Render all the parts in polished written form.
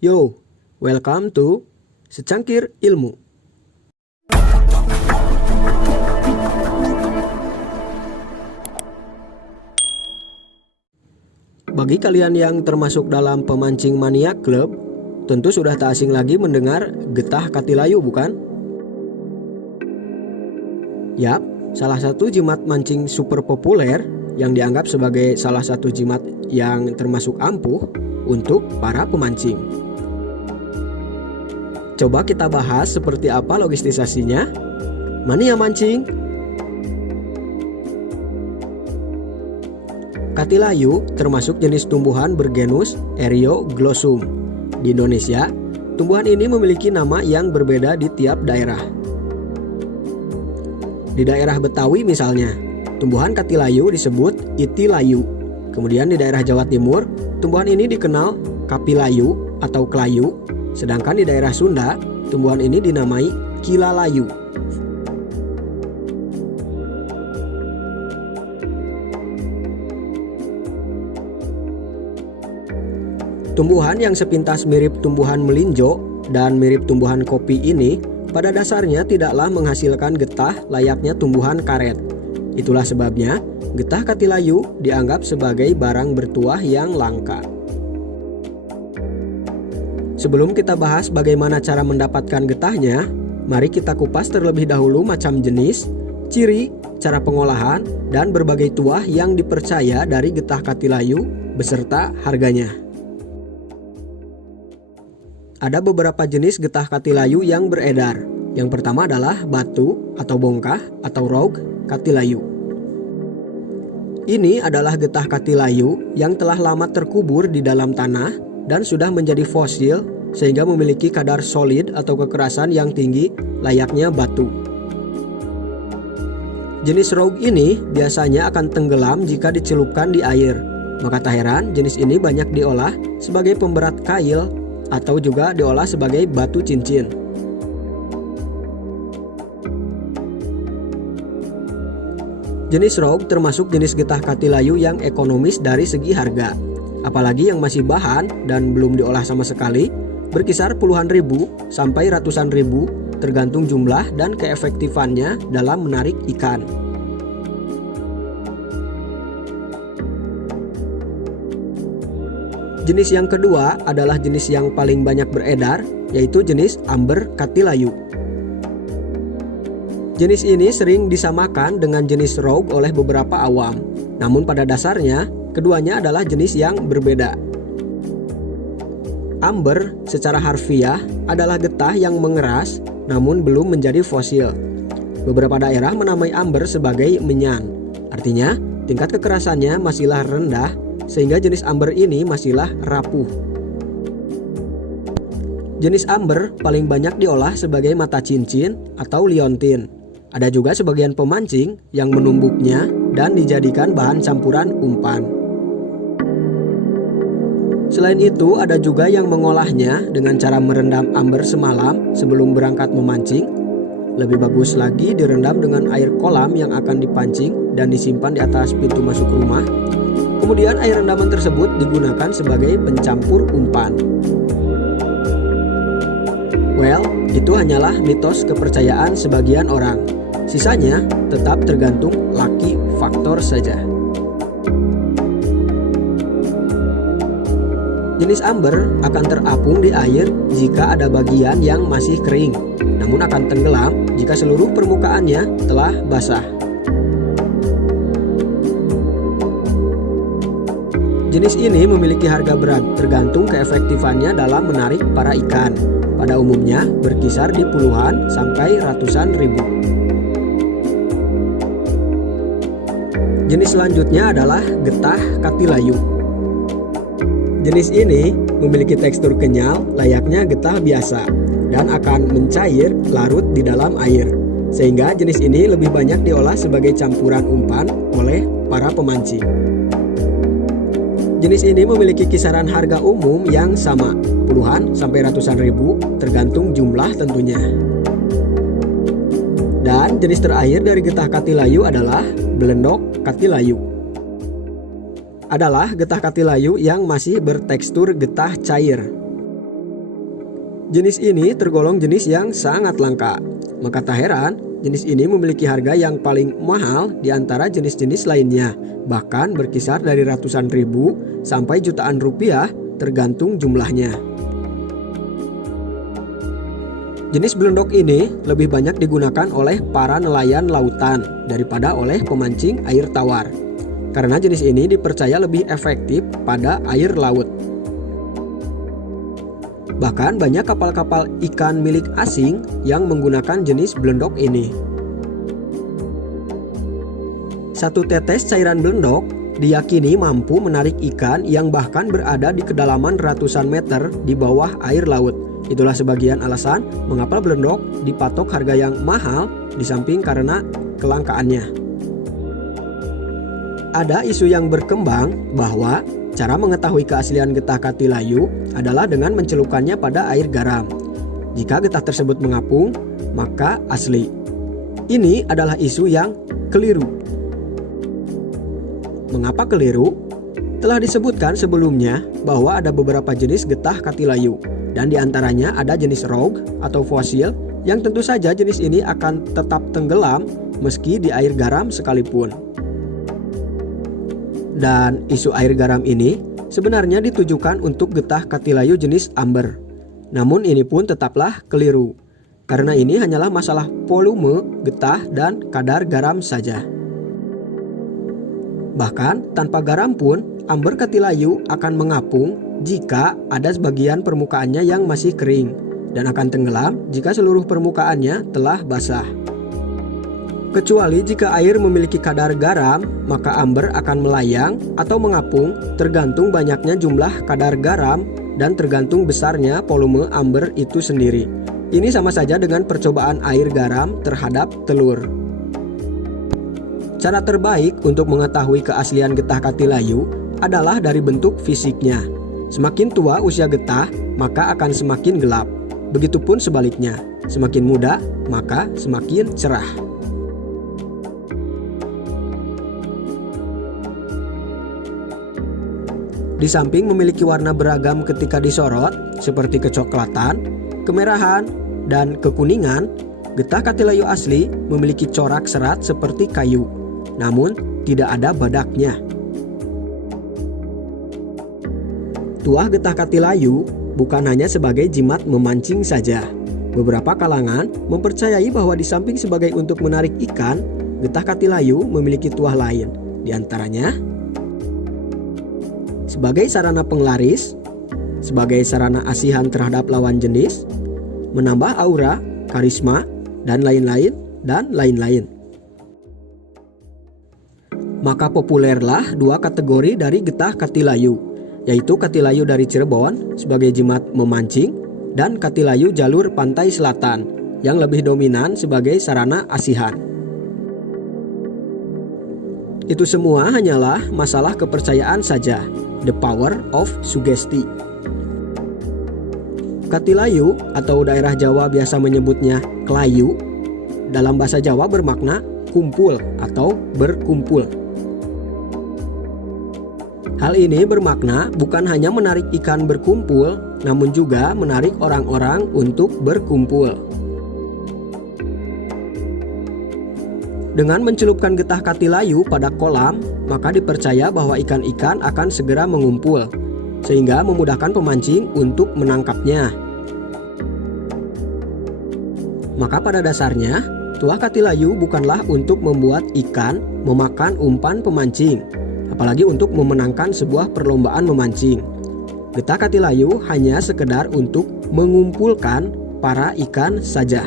Yo, welcome to Secangkir Ilmu. Bagi kalian yang termasuk dalam pemancing mania club, tentu sudah tak asing lagi mendengar getah katilayu, bukan? Yap, salah satu jimat mancing super populer yang dianggap sebagai salah satu jimat yang termasuk ampuh untuk para pemancing. Coba kita bahas seperti apa logistisasinya. Mania mancing. Katilayu termasuk jenis tumbuhan bergenus Erioglossum. Di Indonesia, tumbuhan ini memiliki nama yang berbeda di tiap daerah. Di daerah Betawi misalnya, tumbuhan katilayu disebut itilayu. Kemudian di daerah Jawa Timur, tumbuhan ini dikenal kapilayu atau kelayu. Sedangkan di daerah Sunda, tumbuhan ini dinamai kilalayu. Tumbuhan yang sepintas mirip tumbuhan melinjo dan mirip tumbuhan kopi ini pada dasarnya tidaklah menghasilkan getah layaknya tumbuhan karet. Itulah sebabnya getah katilayu dianggap sebagai barang bertuah yang langka. Sebelum kita bahas bagaimana cara mendapatkan getahnya, mari kita kupas terlebih dahulu macam jenis, ciri, cara pengolahan, dan berbagai tuah yang dipercaya dari getah katilayu beserta harganya. Ada beberapa jenis getah katilayu yang beredar. Yang pertama adalah batu atau bongkah atau rogue katilayu. Ini adalah getah katilayu yang telah lama terkubur di dalam tanah dan sudah menjadi fosil sehingga memiliki kadar solid atau kekerasan yang tinggi layaknya batu. Jenis rogue ini biasanya akan tenggelam jika dicelupkan di air. Maka tak heran jenis ini banyak diolah sebagai pemberat kail atau juga diolah sebagai batu cincin. Jenis rogue termasuk jenis getah katilayu yang ekonomis dari segi harga. Apalagi yang masih bahan dan belum diolah sama sekali, berkisar puluhan ribu sampai ratusan ribu tergantung jumlah dan keefektifannya dalam menarik ikan. Jenis yang kedua adalah jenis yang paling banyak beredar, yaitu jenis amber katilayu. Jenis ini sering disamakan dengan jenis rogue oleh beberapa awam. Namun pada dasarnya, keduanya adalah jenis yang berbeda. Amber secara harfiah adalah getah yang mengeras namun belum menjadi fosil. Beberapa daerah menamai amber sebagai menyan. Artinya, tingkat kekerasannya masihlah rendah sehingga jenis amber ini masihlah rapuh. Jenis amber paling banyak diolah sebagai mata cincin atau liontin. Ada juga sebagian pemancing yang menumbuknya dan dijadikan bahan campuran umpan. Selain itu, ada juga yang mengolahnya dengan cara merendam amber semalam sebelum berangkat memancing. Lebih bagus lagi direndam dengan air kolam yang akan dipancing dan disimpan di atas pintu masuk rumah. Kemudian air rendaman tersebut digunakan sebagai pencampur umpan. Well, itu hanyalah mitos kepercayaan sebagian orang. Sisanya tetap tergantung lucky faktor saja. Jenis amber akan terapung di air jika ada bagian yang masih kering, namun akan tenggelam jika seluruh permukaannya telah basah. Jenis ini memiliki harga berat tergantung keefektifannya dalam menarik para ikan. Pada umumnya berkisar di puluhan sampai ratusan ribu. Jenis selanjutnya adalah getah katilayu. Jenis ini memiliki tekstur kenyal layaknya getah biasa dan akan mencair larut di dalam air. Sehingga jenis ini lebih banyak diolah sebagai campuran umpan oleh para pemancing. Jenis ini memiliki kisaran harga umum yang sama, puluhan sampai ratusan ribu tergantung jumlah tentunya. Dan jenis terakhir dari getah katilayu adalah belendok katilayu. Adalah getah katilayu yang masih bertekstur getah cair. Jenis ini tergolong jenis yang sangat langka. Maka tak heran, jenis ini memiliki harga yang paling mahal di antara jenis-jenis lainnya. Bahkan berkisar dari ratusan ribu sampai jutaan rupiah tergantung jumlahnya. Jenis belendok ini lebih banyak digunakan oleh para nelayan lautan daripada oleh pemancing air tawar. Karena jenis ini dipercaya lebih efektif pada air laut. Bahkan banyak kapal-kapal ikan milik asing yang menggunakan jenis belendok ini. Satu tetes cairan belendok diyakini mampu menarik ikan yang bahkan berada di kedalaman ratusan meter di bawah air laut. Itulah sebagian alasan mengapa belendok dipatok harga yang mahal di samping karena kelangkaannya. Ada isu yang berkembang bahwa cara mengetahui keaslian getah katilayu adalah dengan mencelupkannya pada air garam. Jika getah tersebut mengapung, maka asli. Ini adalah isu yang keliru. Mengapa keliru? Telah disebutkan sebelumnya bahwa ada beberapa jenis getah katilayu, dan diantaranya ada jenis rogue atau fosil yang tentu saja jenis ini akan tetap tenggelam meski di air garam sekalipun. Dan isu air garam ini sebenarnya ditujukan untuk getah katilayu jenis amber. Namun ini pun tetaplah keliru, karena ini hanyalah masalah volume getah dan kadar garam saja. Bahkan tanpa garam pun amber katilayu akan mengapung jika ada sebagian permukaannya yang masih kering, dan akan tenggelam jika seluruh permukaannya telah basah. Kecuali jika air memiliki kadar garam, maka amber akan melayang atau mengapung tergantung banyaknya jumlah kadar garam dan tergantung besarnya volume amber itu sendiri. Ini sama saja dengan percobaan air garam terhadap telur. Cara terbaik untuk mengetahui keaslian getah katilayu adalah dari bentuk fisiknya. Semakin tua usia getah, maka akan semakin gelap. Begitupun sebaliknya, semakin muda, maka semakin cerah. Di samping memiliki warna beragam ketika disorot, seperti kecoklatan, kemerahan, dan kekuningan, getah katilayu asli memiliki corak serat seperti kayu, namun tidak ada badaknya. Tuah getah katilayu bukan hanya sebagai jimat memancing saja. Beberapa kalangan mempercayai bahwa di samping sebagai untuk menarik ikan, getah katilayu memiliki tuah lain, di antaranya sebagai sarana penglaris, sebagai sarana asihan terhadap lawan jenis, menambah aura, karisma, dan lain-lain, Maka populerlah dua kategori dari getah katilayu, yaitu katilayu dari Cirebon sebagai jimat memancing, dan katilayu jalur pantai selatan yang lebih dominan sebagai sarana asihan. Itu semua hanyalah masalah kepercayaan saja. The power of sugesti. Katilayu atau daerah Jawa biasa menyebutnya klayu, dalam bahasa Jawa bermakna kumpul atau berkumpul. Hal ini bermakna bukan hanya menarik ikan berkumpul, namun juga menarik orang-orang untuk berkumpul. Dengan mencelupkan getah katilayu pada kolam, maka dipercaya bahwa ikan-ikan akan segera mengumpul, sehingga memudahkan pemancing untuk menangkapnya. Maka pada dasarnya, tuah katilayu bukanlah untuk membuat ikan memakan umpan pemancing, apalagi untuk memenangkan sebuah perlombaan memancing. Getah katilayu hanya sekedar untuk mengumpulkan para ikan saja.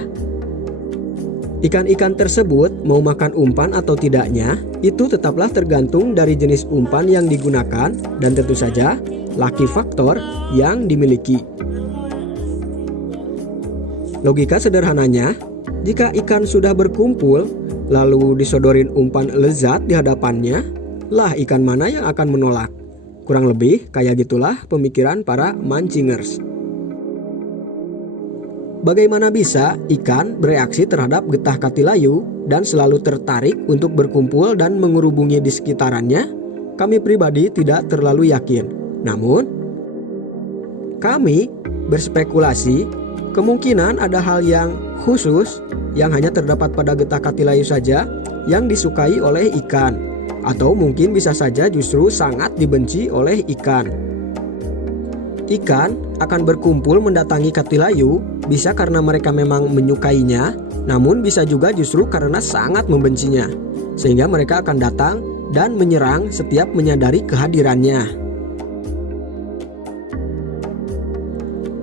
Ikan-ikan tersebut mau makan umpan atau tidaknya, itu tetaplah tergantung dari jenis umpan yang digunakan dan tentu saja lucky faktor yang dimiliki. Logika sederhananya, jika ikan sudah berkumpul lalu disodorin umpan lezat di hadapannya, lah ikan mana yang akan menolak? Kurang lebih kayak gitulah pemikiran para mancingers. Bagaimana bisa ikan bereaksi terhadap getah katilayu dan selalu tertarik untuk berkumpul dan mengerubungi di sekitarannya? Kami pribadi tidak terlalu yakin. Namun, kami berspekulasi Kemungkinan ada hal yang khusus yang hanya terdapat pada getah katilayu saja yang disukai oleh ikan, atau mungkin bisa saja justru sangat dibenci oleh ikan. Ikan akan berkumpul mendatangi katilayu bisa karena mereka memang menyukainya, namun bisa juga justru karena sangat membencinya, sehingga mereka akan datang dan menyerang setiap menyadari kehadirannya.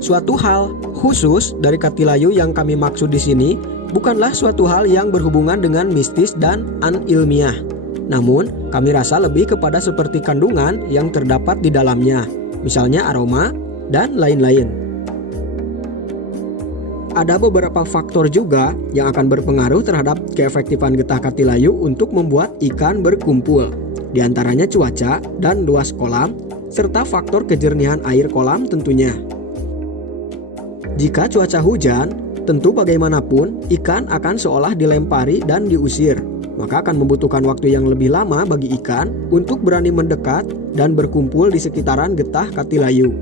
Suatu hal khusus dari katilayu yang kami maksud di sini bukanlah suatu hal yang berhubungan dengan mistis dan unilmiah. Namun, kami rasa lebih kepada seperti kandungan yang terdapat di dalamnya, misalnya aroma dan lain-lain. Ada beberapa faktor juga yang akan berpengaruh terhadap keefektifan getah katilayu untuk membuat ikan berkumpul. Di antaranya cuaca dan luas kolam, serta faktor kejernihan air kolam tentunya. Jika cuaca hujan, tentu bagaimanapun ikan akan seolah dilempari dan diusir, maka akan membutuhkan waktu yang lebih lama bagi ikan untuk berani mendekat dan berkumpul di sekitaran getah katilayu.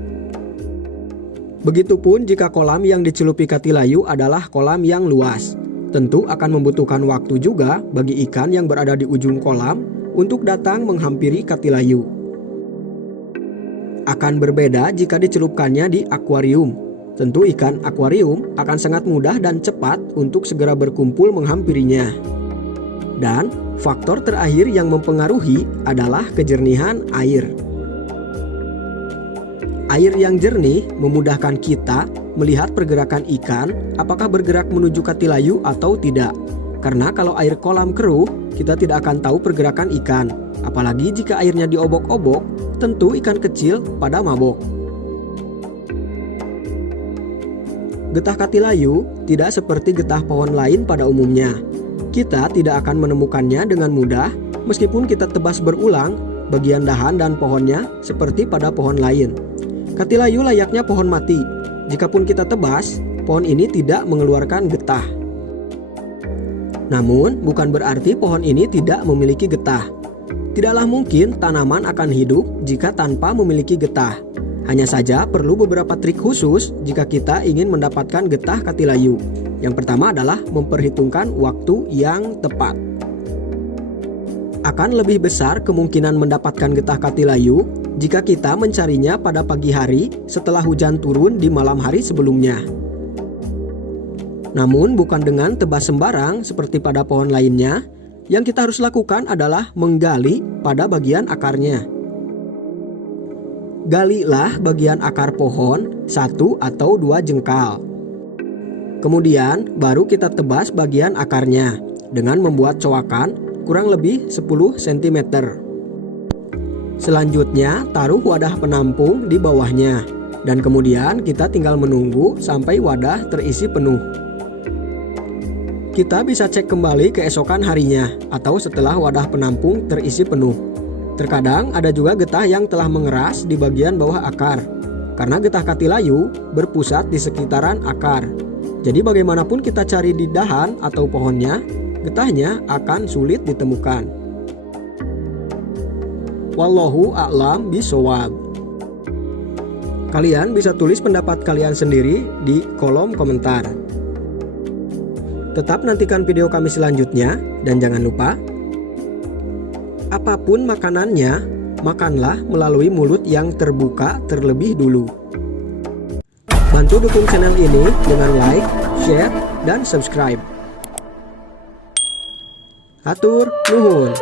Begitupun jika kolam yang dicelupi katilayu adalah kolam yang luas, tentu akan membutuhkan waktu juga bagi ikan yang berada di ujung kolam untuk datang menghampiri katilayu. Akan berbeda jika dicelupkannya di akuarium. Tentu ikan akuarium akan sangat mudah dan cepat untuk segera berkumpul menghampirinya. Dan faktor terakhir yang mempengaruhi adalah kejernihan air. Air yang jernih memudahkan kita melihat pergerakan ikan apakah bergerak menuju katilayu atau tidak. Karena kalau air kolam keruh, kita tidak akan tahu pergerakan ikan. Apalagi jika airnya diobok-obok, tentu ikan kecil pada mabok. Getah katilayu tidak seperti getah pohon lain pada umumnya. Kita tidak akan menemukannya dengan mudah meskipun kita tebas berulang bagian dahan dan pohonnya seperti pada pohon lain. Katilayu layaknya pohon mati. Jikapun kita tebas, pohon ini tidak mengeluarkan getah. Namun, bukan berarti pohon ini tidak memiliki getah. Tidaklah mungkin tanaman akan hidup jika tanpa memiliki getah. Hanya saja perlu beberapa trik khusus jika kita ingin mendapatkan getah katilayu. Yang pertama adalah memperhitungkan waktu yang tepat. Akan lebih besar kemungkinan mendapatkan getah katilayu jika kita mencarinya pada pagi hari setelah hujan turun di malam hari sebelumnya. Namun bukan dengan tebas sembarang seperti pada pohon lainnya. Yang kita harus lakukan adalah menggali pada bagian akarnya. Galilah bagian akar pohon 1 atau 2 jengkal. Kemudian baru kita tebas bagian akarnya dengan membuat coakan kurang lebih 10 cm. Selanjutnya taruh wadah penampung di bawahnya dan kemudian kita tinggal menunggu sampai wadah terisi penuh. Kita bisa cek kembali keesokan harinya atau setelah wadah penampung terisi penuh. Terkadang ada juga getah yang telah mengeras di bagian bawah akar, karena getah katilayu berpusat di sekitaran akar. Jadi bagaimanapun kita cari di dahan atau pohonnya, getahnya akan sulit ditemukan. Wallahu a'lam bishawab. Kalian bisa tulis pendapat kalian sendiri di kolom komentar. Tetap nantikan video kami selanjutnya dan jangan lupa, apapun makanannya, makanlah melalui mulut yang terbuka terlebih dulu. Bantu dukung channel ini dengan like, share, dan subscribe. Hatur nuhun.